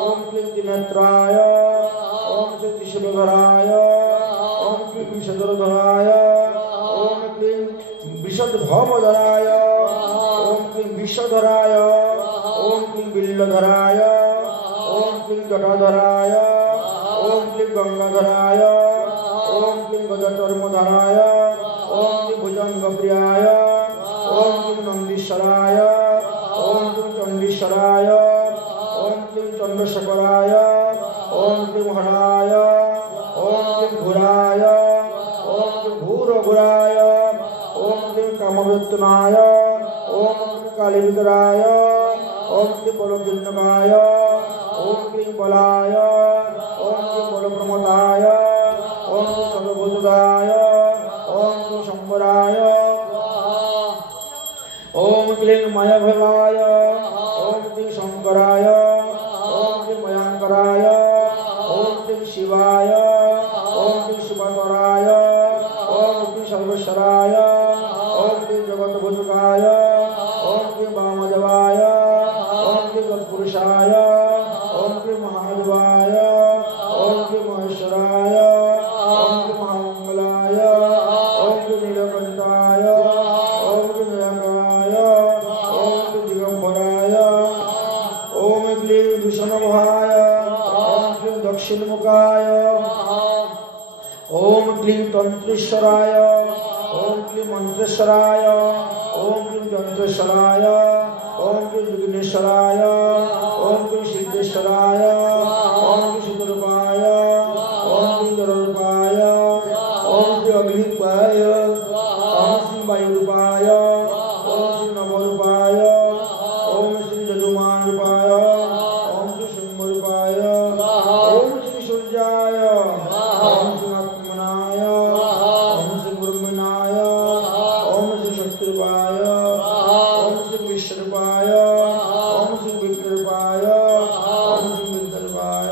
ओम क्लीं त्रिनेत्राय ओम श्री त्रिशूलधराय ओम क्लीं विषधरधराय ओम क्लीं विशदभवधराय ओम क्लीं विषधराय ओम क्लीं बिल्लधराय ओम क्लीं जटाधराय ओम क्लीं गंगाधराय ओम क्लीं गजचर्मधराय ओम क्लीं भुजंगप्रियाय ओम क्लीं नंदीश्वराय ओम क्लीं चंडीश्वराय ओम क्लीं चंद्रशेखराय ओम क्लीं हराय ओम क्लीं घुराय ओम क्लीं भूरघुराय ओम क्लीं कामवृत्तनाय ओम क्लीं कालीविग्रहाय ओम क्लीं बलभिन्नकाय ओम क्लीं बलाय ओम क्लीं बलप्रमदाय ओम क्लीं सर्वभूतदाय ओम क्लीं शंकराय ओम क्लीं मयभवाय ओम क्लीं शंकराय ओम क्लीं मयांकराय ओम क्लीं शिवाय ओम क्लीं शिवतराय ओम क्लीं सर्वेश्वराय ओम क्लीं जगद्भुजगाय ओम क्लीं वामदेवाय ओम क्लीं तत्पुरुषाय ओम क्लीं महादेवाय ओम क्लीं महेश्वराय ओम क्लीं महामंगलाय ओम क्लीं नीलकंठाय ओम क्लीं निराकाराय ओम क्लीं दिगंबराय ओम क्लीं विष्णु तंत्रेश्वराय ओम क्लीं मंत्रेश्वराय ओम क्लीं जंत्रेश्वराय ओम क्लीं विघ्नेश्वराय ओम क्लीं सिद्धेश्वराय ओम क्लीं सिद्धरूपाय ओम क्लीं जलरूपाय ओम श्री अग्निरूपाय ओम श्री वायुरूपाय ओम श्री नवरूपाय ओम श्री जजुमान रूपाय ओम श्री सिंहरूपाय ओम श्री सूर्याय ओम श्री आत्मनाय ओम श्री ब्रह्मणाय ओम श्री शक्तिरूपाय ओम श्री विश्वरूपाय ओम श्री विष्णुरूपाय ओम श्री विद्यारूपाय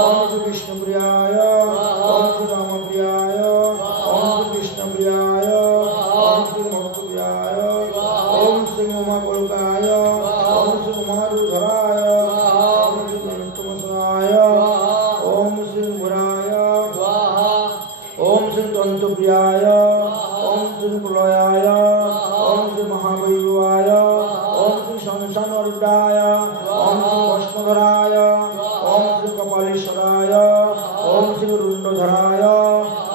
ओम श्री विष्णुप्रियाय ओम श्री रामप्रियाय ओम श्री कृष्णप्रियाय ओम श्री भक्तप्रियाय ओम श्री उमापल्काय ओम श्री उमारूधराय ओम श्री गणतमसाय ओम श्री मुराय ओम श्री तंतुप्रियाय ओम श्री प्रलयाय ओम श्री महावैभवाय ओम श्री शंशानुरुद्धाय ओम श्री भस्मधराय ओम श्री कपालेश्वराय ओम श्री रुंडधराय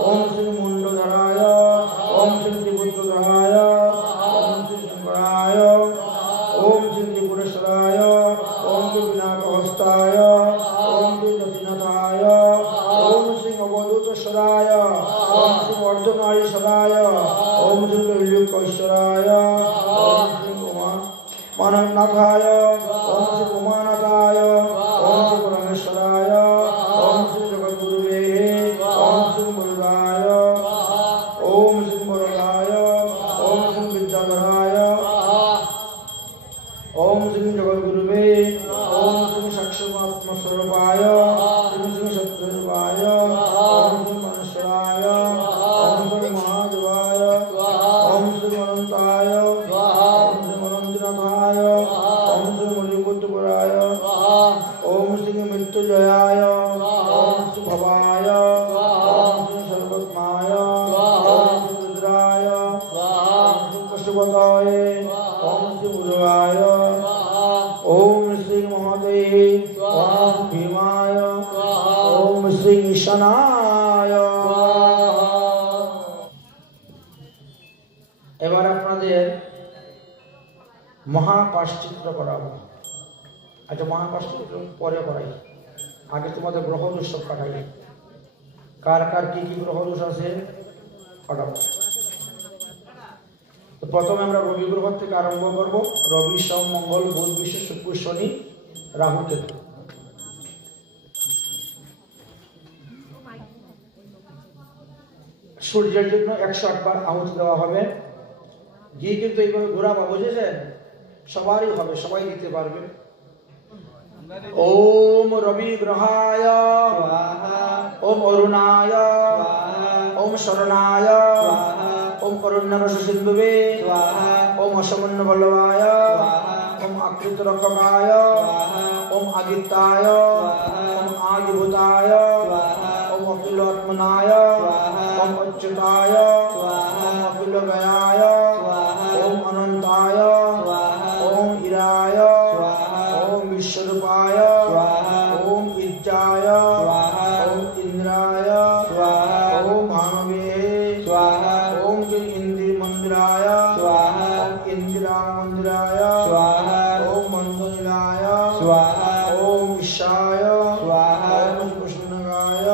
ओम श्री मुंडधराय ओम श्री त्रिपुत्रधराय ओम श्री शंकराय ओम श्री त्रिपुरेश्वराय ओम श्री विनाकहस्ताय ओम श्री जतिनाथाय ओम श्री अवधूतेश्वराय ओम श्री अर्धनारीश्वराय ओम श्री कैल्युकेश्वराय ओम श्री मानवनाथाय ओम श्री उमानाथाय ओम श्री परमेश्वराय ओम श्री जगद्गुरुवे ओम श्री मुरुगाय ओम श्री मुरुगाय ओम श्री विद्याधराय ओम श्री जगद्गुरुवे ओम श्री साक्षात्मस्वरूपाय श्री श्री सत्यरूपाय ओम श्री मनुष्याय ओम श्री महादेवाय ओम श्री अनंताय ओम श्री अनंतनाथाय ओम श्री मुनिपुत्रपुराय ओम श्री मृत्युंजयाय ओम श्री भवाय ओम श्री सर्वज्ञाय ओम श्री रुद्राय ओम श्री पशुपताय ओम श्री मुरुगाय ओम श्री महादेव ओम भीमाय ओम श्री ईशानाय। এবার আপনাদের মহাকাশচিত্র করাবো। আচ্ছা, মহাকাশচিত্র পরে করাই, আগে তোমাদের গ্রহদোষ সব কাটাই। কার কার কি কি গ্রহদোষ আছে কাটাবো। তো প্রথমে আমরা রবি গ্রহ থেকে আরম্ভ করব। রবি, সোম, মঙ্গল, বুধ, বৃহস্পতি, শুক্র, শনি, রাহু, কেতু। সূর্যের জন্য 108 বার আহুতি দেওয়া হবে। ঘি কিন্তু এইভাবে ঘোরাবো, বুঝেছেন? সবারই হবে, সবাই দিতে পারবে। ओम रवि ग्रहाय ओम अरुणाय ओम शरणाय ओम करुण्यरस सिंधुवे ओम असमन्न बल्लभाय ओम आकृत रक्षकाय ओम आदित्याय ओम आदिभूताय ओम अखिलात्मनाय ओम अच्युताय ओम अखिलगयाय ओम अनंताय ओम इराय ओम विश्वरूपाय ओम इज्जाय ओम इंद्राय ओम भानुवे ओम इंद्र मंदिराय ओम इंदिरा मंदिराय ओम मंदनिलाय ओम विशाय ओम कृष्णगाय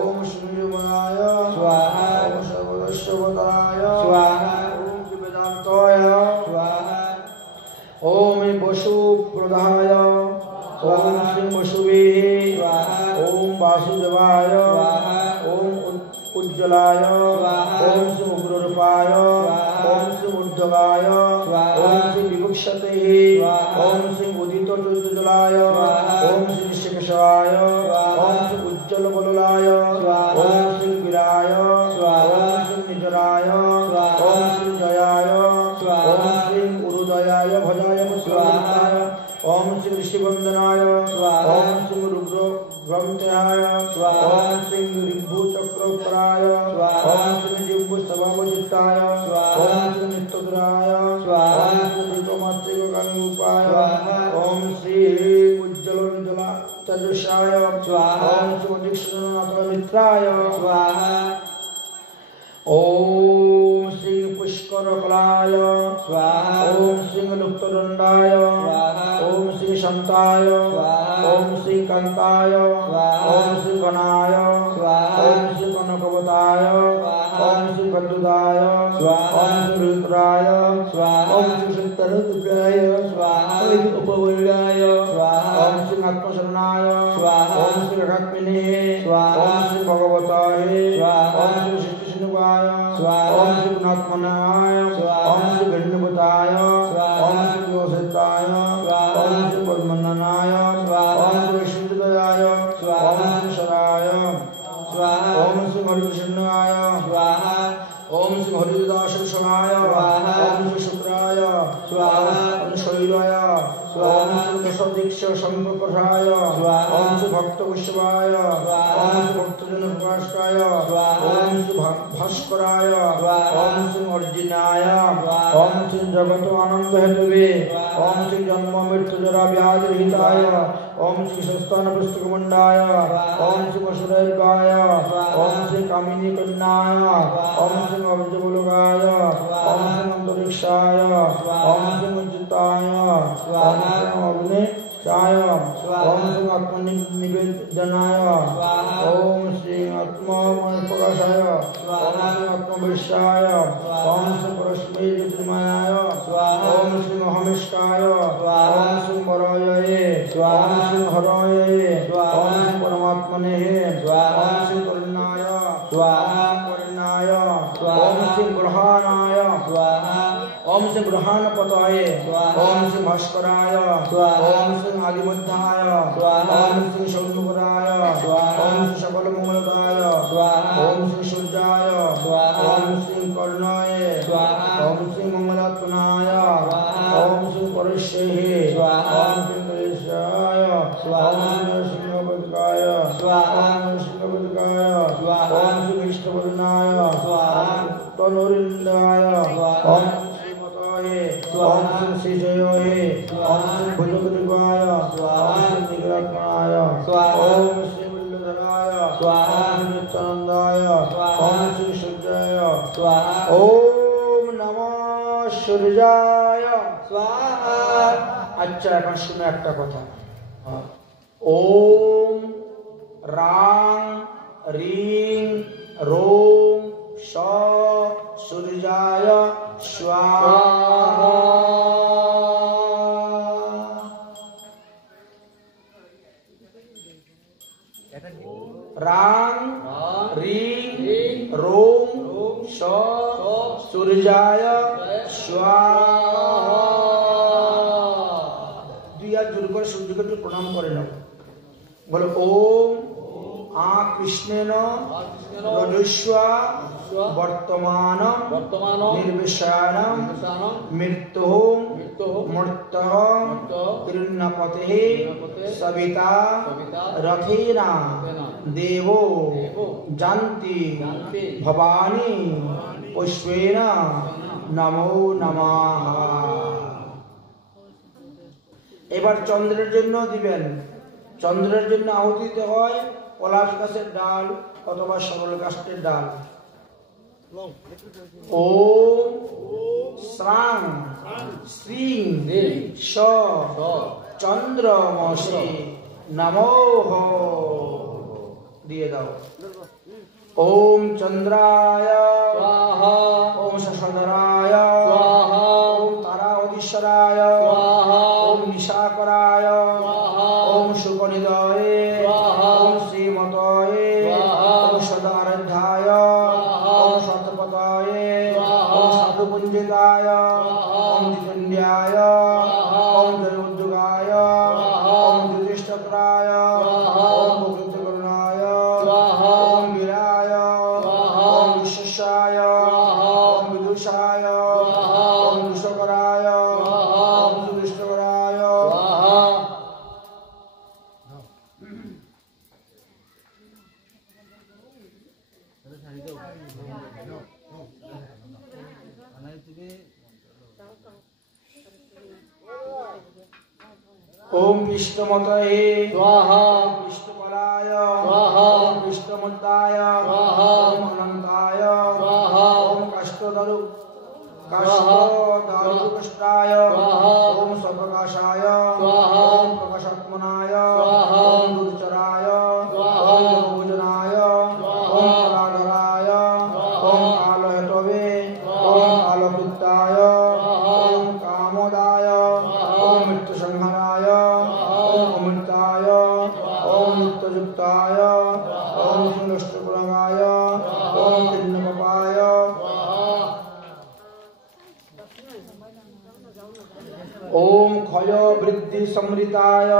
ओम सूर्यमनाय ओम सर्वदर्शवताय ओम वेदांताय ओम वसु प्रदाय ओम श्री वसुवे ओम वासुदेवाय ओम उज्ज्वलाय ओम श्री उग्ररूपाय ओम श्री ऊर्ध्वगाय ओम श्री विभुक्षते ओम श्री उदित ज्योतिर्जलाय ओम श्री ऋषिकेशाय ओम श्री उज्ज्वल बललाय ओम श्री वीराय ओम श्री निजराय ओम श्री जयाय ओम श्री उरुदयाय भजाय पुष्पाय ओम श्री ऋषिवंदनाय ओम श्री रुद्र ग्रंथाय ओम श्री ऋभु चक्रोत्तराय ओम श्री जिह्व सभावचित्ताय ओम श्री नित्यधराय ओम श्री विक्रमात्रिक गंगूपाय ओम श्री उज्ज्वल तेजसाय ओम श्री दीक्षितनाथ मित्राय ओम श्री पुष्करकलाय स्वाहा ओम श्री लुप्तदंडाय स्वाहा ओम श्री शांताय स्वाहा ओम श्री कांताय स्वाहा ओम श्री गणाय स्वाहा ओम श्री कनकवताय स्वाहा ओम श्री बद्रुदाय स्वाहा ओम श्री रुद्राय स्वाहा ओम श्री शक्तरुद्राय स्वाहा ओम श्री उपवैराय स्वाहा ओम श्री आत्मशरणाय स्वाहा ओम श्री रघात्मिने स्वाहा ओम श्री भगवताय स्वाहा ओम श्री शिष्णुवाय स्वाहा ओम श्री गुणात्मनाय स्वाहा ओम श्री गणपताय स्वाहा ओम श्री योषिताय स्वाहा ओम श्री पद्मनाय स्वाहा ओम श्री विष्णुदयाय स्वाहा ओम श्री शराय स्वाहा ओम श्री हरिकृष्णाय स्वाहा ओम श्री हरिदासनाय स्वाहा ओम श्री शुक्राय स्वाहा ओम शैलाय स्वाहा ओम श्री दशदीक्ष संप्रकाशाय स्वाहा ओम श्री भक्तवैष्णवाय स्वाहा ओम श्री भक्तजन प्रकाशकाय स्वाहा ओम श्री भास्कराय स्वाहा ओम श्री अर्जुनाय स्वाहा ओम श्री जगत आनंद हेतवे ओम श्री जन्म मृत्यु जरा व्याधि रहिताय ओम श्री संस्थान पुस्तकमंडाय ओम श्री वसुदेवाय ओम श्री कामिनी कन्याय ओम श्री अब्जबुलगाय ओम श्री अंतरिक्षाय ओम श्री मुज्जिताय ओम श्री अग्निचाय ओम श्री आत्मनिवेदनाय ओम श्री आत्मप्रकाशाय ओम श्री आत्मविश्वाय ओम श्री परस्मै ज्योतिर्मयाय ओम श्री महामिष्टाय ओम श्री वराये ओम श्री हराये ओम श्री परमात्मने ओम श्री करुणाय स्वाहा करुणाय ओम श्री ग्रहाणाय स्वाहा ओम श्री ग्रहाणपताय ओम श्री भास्कराय ओम श्री आदिमध्याय ओम श्री शौनकराय ओम श्री सकल मंगलदाय ओम श्री सूर्याय ओम श्री कर्णाय ओम श्री मंगलात्मनाय ओम श्री परश्रेहे ओम श्री नरेशाय ओम श्री सिंहपदकाय ओम श्री सिंहपदकाय ओम श्री विष्णुवर्णाय तनुरिंदाय ओम श्री मताय ओम श्री श्रीजयाय ओम श्री भुजगदिवाय ओम श्री निग्रहणाय ओम श्री विल्लधराय ओम श्री नित्यानंदाय ओम श्री सूर्याय ओम नमः सूर्याय स्वाहा। अच्छा এখন শুনে একটা কথা ओम राम रीं रों श सूर्याय स्वाहा। राम रीं रों श सूर्याय स्वाहा। দুই হাত জোর করে সূর্যকে একটু প্রণাম করে নাও। বলো ওম आ कृष्णेन रजस्वा वर्तमान निर्विषाण मृत्यु मूर्तः तिरुन्नपतेः सविता रथेन देवो जानति भवानी पुष्पेण नमो नमः। এবার চন্দ্রের জন্য দিবেন। চন্দ্রের জন্য আহুতি দিতে হয় পলাশ গাছের ডাল অথবা সরল গাছের ডাল। ওম শ্রাং শ্রীং স চন্দ্রমসি নমঃ দিয়ে দাও। ओम चंद्राय स्वाहा ओम शशधराय स्वाहा ओम तारावधीश्वराय स्वाहा ओम निशाकराय स्वाहा ओम शुकनिधये स्वाहा ओम श्रीमतये स्वाहा ओम सदाराध्याय स्वाहा ओम शतपताये स्वाहा ओम साधुपुंजिताय स्वाहा ओम जितेन्द्रियाय स्वाहा ओम जयोद्युगाय स्वाहा ओम युधिष्ठिराय स्वाहा ओम भूतकरुणाय स्वाहा ओम वीराय ओम विश्वेशाय ओम विदुषाय ओम विश्वकराय ओम सुदृष्टकराय ओम विष्णुमतये स्वाहा विष्णुपराय स्वाहा विष्णुमुद्दाय स्वाहा ओम अनंताय स्वाहा दारु काष्ठाय ओम सर्वकाशाय ओम प्रकाशात्मनाय ओम दुर्चराय ओम भोजनाय ओम कलाधराय ओम कालहेतवे ओम कालवृत्ताय ओम कामोदाय ओम मृत्युसंहाराय ओम अमृताय ओम नित्ययुक्ताय ओम सुनष्टपुरगाय ओम किन्नपाय ओम क्षय वृद्धि समृताय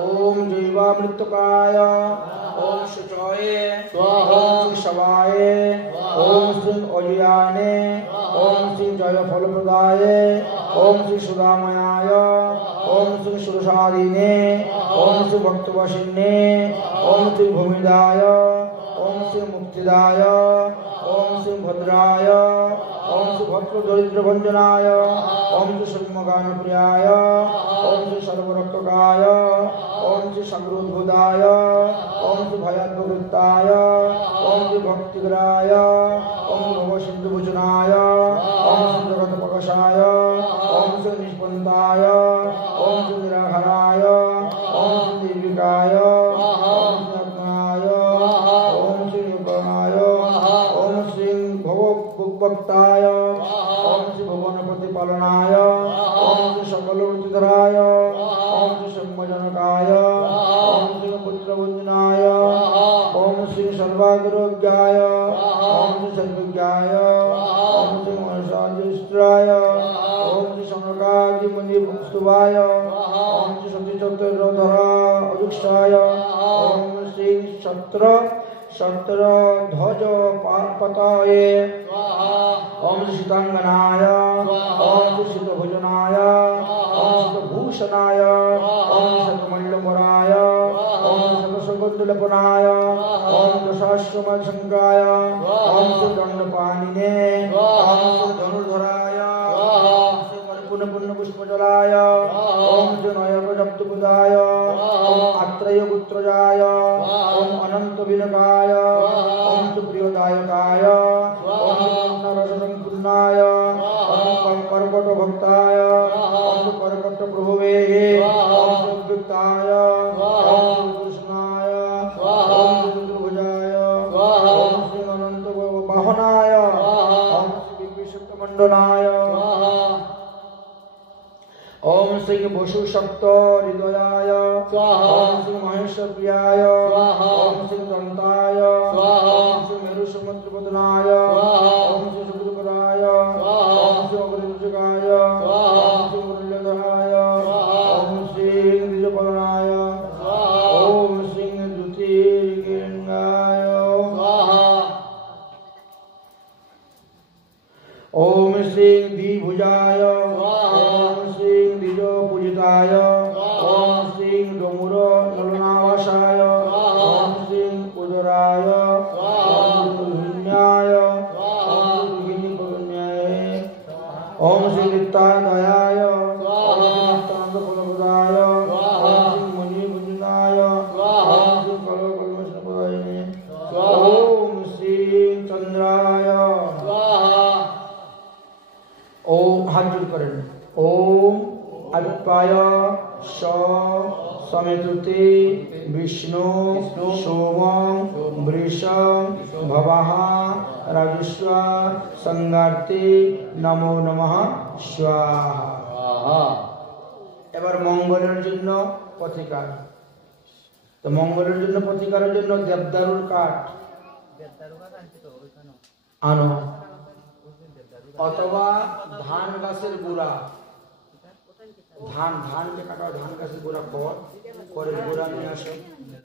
ओम जैवामृतकाय ओम शुचाय ओम शवाय ओम श्री अजियाने ओम श्री जय फलप्रदाय ओम श्री सुदामयाय ओम श्री सुरसादिने ओम श्री भक्तवशिन्ने ओम श्री भूमिदाय ओम श्री मुक्तिदाय ओम श्री भद्राय ओम श्री भद्र दरिद्र भंजनाय ओम श्री सर्वगान प्रियाय ओम श्री सर्वरक्षकाय ओम श्री संग्रोधुदाय ओम श्री भयाद्वृत्ताय ओम श्री भक्तिग्राय ओम श्री भव सिंधु भुजनाय ओम श्री जगत प्रकाशाय ओम श्री निष्पन्दाय ओम श्री निराहाराय ओम श्री निर्विकाय ओम श्री अग्नाय ओम श्री योगनाय ओम श्री भक्ताय ओम श्री भुवन प्रतिपालनाय ओम श्री सकल वृत्तिधराय ओम श्री सम्मजनकाय ओम श्री पुत्रवंदनाय ओम श्री सर्वाग्रज्ञाय ओम श्री सर्वज्ञाय ओम श्री मनसाज्यष्ट्राय ओम श्री समकादि मुनि भक्तुवाय ओम श्री सती चतुर्धरा अजुक्षाय ओम श्री शत्र ध्वज पताये ओम शीतांगनाय ओम शीतभुजनाय ओम शीतभूषणाय ओम शतमल्लमराय ओम शतसुगंधलपनाय ओम दशाश्वमशंकाय ओम दंडपाणिने ओम धनुर्धराय ओम पुण्य पुष्पजलाय ओम नयकजप्तुदाय ओम आत्रय पुत्रजाय ओम अनंत विनकाय ओम प्रियदायकाय ओम नरसंपूर्णाय ओम कर्कट भक्ताय ओम कर्कट प्रभुवे ओम सुवृत्ताय ओम कृष्णाय ओम चतुर्भुजाय ओम श्री अनंत वाहनाय ओम श्री विश्वमंडलाय ओम श्री वसु सप्त हृदयाय ओम श्री महेश प्रियाय ओम श्री दंताय ओम श्री मेरु समुद्रपदनाय ओम श्री सुग्रीवराय ओम श्री अग्रजुगाय ओम श्री मुरलीधराय ओम श्री द्विजपदनाय ओम श्री द्युतिर्गिरिंगाय ओम श्री द्विभुजाय ओम श्री पूजिताय ओम श्री डोमुर नलनावासाय ओम श्री उदराय ओम दुहिन्याय ओम दुहिनीपगन्याय ओम श्री नित्यादयाय ओम नित्यानंदफलप्रदाय ओम श्री मुनिमुनिनाय ओम श्री कलकल्मषप्रदायिने ओम श्री चंद्राय ओम हाथ जोड़ करें ओम अल्पाय समेतुते विष्णु सोम वृष भवः राजस्व संगाते नमो नमः स्वाहा এবার মঙ্গলের জন্য প্রতিকার তো মঙ্গলের জন্য প্রতিকারের জন্য দেবদারুর কাঠ আনো অথবা ধান গাছের গুড়া ধান কে কাটা ধান গাছের গুড়া করে গুড়া নিয়ে আসো